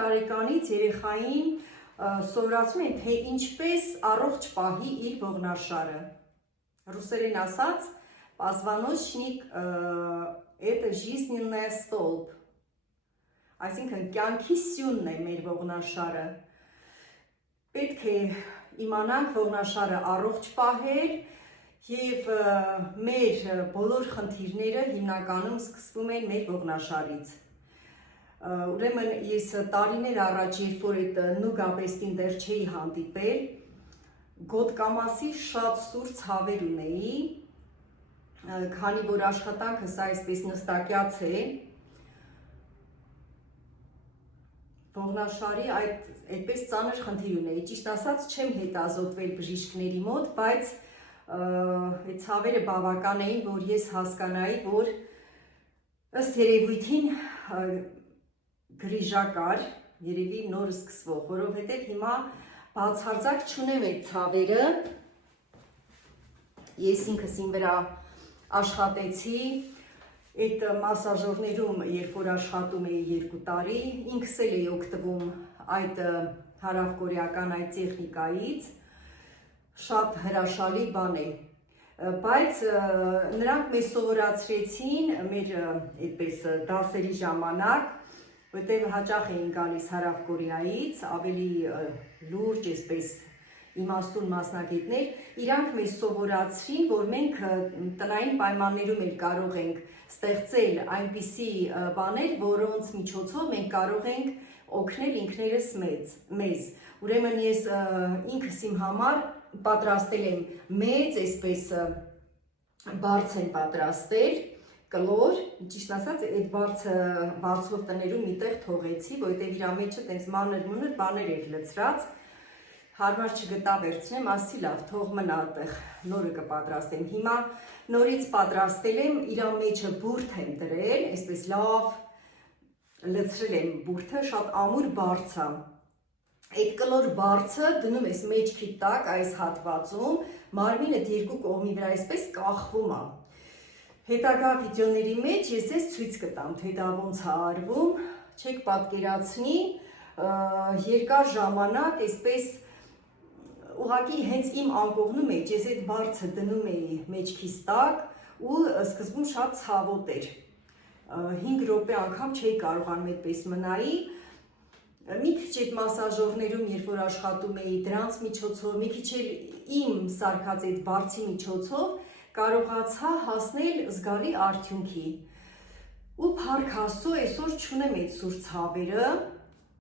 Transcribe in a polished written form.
տարեկանից երեխային սովորացնում են, թե ինչպես առողջ պահի իր ողնաշարը։ Ռուսերեն ասած, позвоночник это жизненный столб։ Այսինքն կյանքի սյունն է մեր ողնաշարը։ Պետք է իմանանք ողնաշարը առողջ պահել եւ մեր բոլոր խնդիրները հիմնականում սկսվում են մեր ողնաշարից։ Ուրեմն ես տարիներ առաջ, երբ որ այդ նուգապեստին դեռ չէի հանդիպել, գոտկամասի շատ սուր ցավեր ունեի, քանի որ աշխատանքս այսպես նստակյաց է, ողնաշարի այդպես ծանր խնդիր ունեի, ճիշտ ասած չեմ հետազոտվել բժիշկների մոտ, բայց այդ ցավերը բավական էին, որ ես հասկանայի, որ ըստ երևույթին գրիժա կար, երևի նոր սկսվող, որովհետև հիմա բացարձակ չունեմ այդ ցավերը, ես ինքս իմ վրա աշխատեցի, այդ մասաժորներում, երբ որ աշխատում էի 2 տարի, ինքս էլ էի օգտվում այդ հարավկորեական այդ տեխնիկայից, շատ հրաշալի բան է, բայց նրանք մեզ սովորացրեցին մեր այդպես դասերի ժամանակ, որտեղ հաճախ էին գալիս Հարավ Կորեայից, ավելի լուրջ, այսպես իմաստուն մասնագետներ, իրանք մեզ սովորացրին, որ մենք տնային պայմաններում էլ կարող ենք ստեղծել այնպիսի բաներ, որոնց միջոցով մենք կարող ենք օգնել ինքներս մեզ։ Ուրեմն ես ինքս իմ համար պատրաստել եմ մեծ, այսպես բարձր պատրաստել, կլոր, ճիշտ ասած, այդ բարձրով տներում միտեղ թողեցի, որտեղ իր մեջը տենց մանր-մունր բաներ էր լցրած, հարմար չգտա վերցնեմ, ասի լավ, թող մնա այդտեղ, նորը կպատրաստեմ։ Հիմա նորից պատրաստել եմ, իր մեջը բուրդ եմ դրել, այսպես լավ լցրել եմ բուրդը, շատ ամուր բարձ է։ Այդ կլոր բարձը դնում ես մեջքի տակ այս հատվածում, մարմինը երկու կողմի վրա այսպես կախվում է։ Հետագա վիդեոների մեջ ես ես ցույց կտամ, թե դա ոնց է արվում, չեք պատկերացնի, երկար ժամանակ այսպես ուղղակի հենց իմ անկողնու մեջ ես այդ բարձը դնում էի մեջքիս տակ ու սկզբում շատ ցավոտ էր։ 5 րոպե անգամ չէի կարողանում այդպես մնայի։ Մի քիչ այդ մասաժորներում, երբ որ աշխատում էի, դրանց միջոցով, մի քիչ էլ իմ սարքած այդ բարձի միջոցով կարողացա հասնել զգալի արդյունքի։ Ու փառք Աստծո, այսօր չունեմ այդ սուր ցավերը,